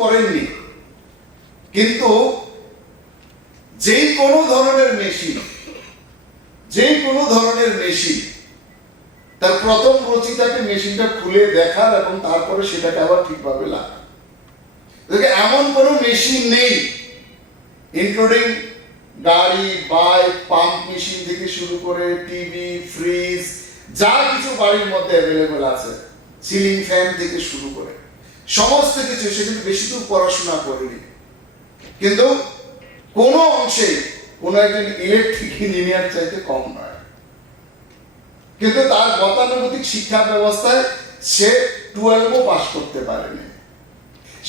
করেননি, কিন্তু যে কোনো ধরনের মেশিন তার প্রথম রচিতাকে মেশিনটা খুলে দেখার এবং তারপরে সেটাকে আবার ঠিকভাবে লাগা। এমন কোনো মেশিন নেই, ইনক্লুডিং গাড়ি, বাইক, পাম্প মেশিন থেকে শুরু করে টিভি, ফ্রিজ, যা কিছু বাড়ির মধ্যে অ্যাভেলেবেল আছে, সিলিং ফ্যান থেকে শুরু করে সমস্ত কিছু, সে কিন্তু বেশি দূর পড়াশোনা করেনি, কিন্তু কোনো অংশে কোনো একজন ইলেকট্রিক ইঞ্জিনিয়ার চাইতে কম নয়। কিন্তু তার গতানুগতিক শিক্ষা ব্যবস্থায় সে 12ও পাস করতে পারেনি।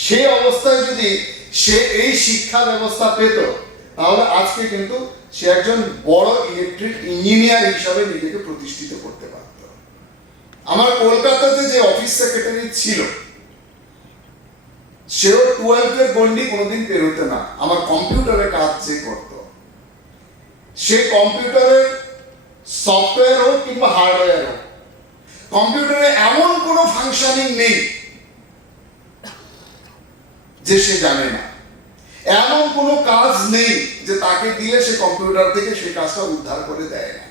সেই অবস্থায় যদি সে এই শিক্ষা ব্যবস্থা পেত, তাহলে আজকে কিন্তু সে একজন বড় ইলেকট্রিক ইঞ্জিনিয়ার হিসাবে নিজেকে প্রতিষ্ঠিত করতে পারত। আমার কলকাতাতে যে অফিস সেক্রেটারি ছিল, সেও 12 গন্ডি কোনোদিন পেরোতে না। আমার কম্পিউটারে কাজ যে করত, সে কম্পিউটারের সফটওয়্যার হোক কিংবা হার্ডওয়্যার হোক, কম্পিউটারে এমন কোনো ফাংশনিং নেই যে সে জানে না, এমন কোনো কাজ নেই যে তাকে দিলে সে কম্পিউটার থেকে সে কাজটা উদ্ধার করে দেয় না।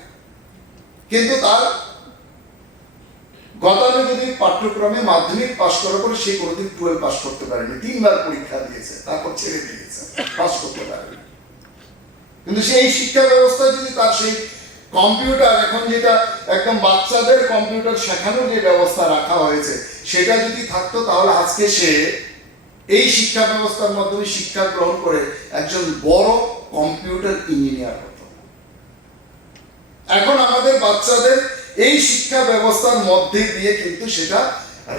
কিন্তু তার গতানুগতিক পাঠ্যক্রমে মাধ্যমিক পাস করার পরে সে কোনোদিন 12 পাস করতে পারেনি, 3 বার পরীক্ষা দিয়েছে, তারপর ছেড়ে দিয়েছে, পাস করতে পারেনি। কিন্তু সেই শিক্ষা ব্যবস্থা যদি তার সেই কম্পিউটার, এখন যেটা একদম বাচ্চাদের কম্পিউটার শেখানোর যে ব্যবস্থা রাখা হয়েছে, সেটা যদি থাকতো, তাহলে আজকে সে এই শিক্ষা ব্যবস্থার মাধ্যমে শিক্ষা গ্রহণ করে একজন বড় কম্পিউটার ইঞ্জিনিয়ার হতো। এখন আমাদের বাচ্চাদের এই শিক্ষা ব্যবস্থার মধ্যে দিয়ে কিন্তু সেটা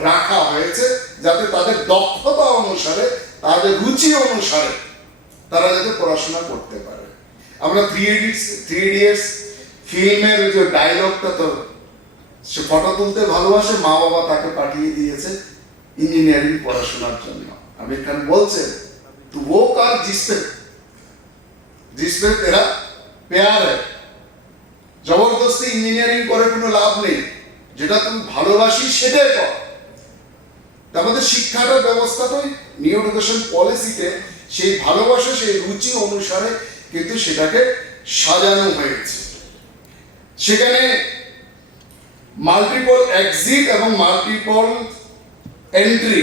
রাখা হয়েছে, যাতে তাদের দক্ষতা অনুসারে, তাদের রুচি অনুসারে তারা যাতে পড়াশোনা করতে পারে। আমরা 3 ইডিয়টস ফিল্মের যে ডায়লগটা, তো সে ফটো তুলতে ভালোবাসে, মা বাবা তাকে পাঠিয়ে দিয়েছে ইঞ্জিনিয়ারিং পড়াশোনার জন্য। আমির খান বলছে, তু वो कर जिसपे तेरा प्यार है, জবরদস্তি ইঞ্জিনিয়ারিং করে কোনো লাভ নেই, যেটা তুমি ভালোবাসিস সেটাই কর। আমাদের শিক্ষাটার ব্যবস্থাটাই নিউ এডুকেশন পলিসিতে সেই ভালোবাসা, সেই রুচি অনুসারে কিন্তু সেটাকে সাজানো হয়েছে। সেখানে মাল্টিপল এক্সিট এবং মাল্টিপল এন্ট্রি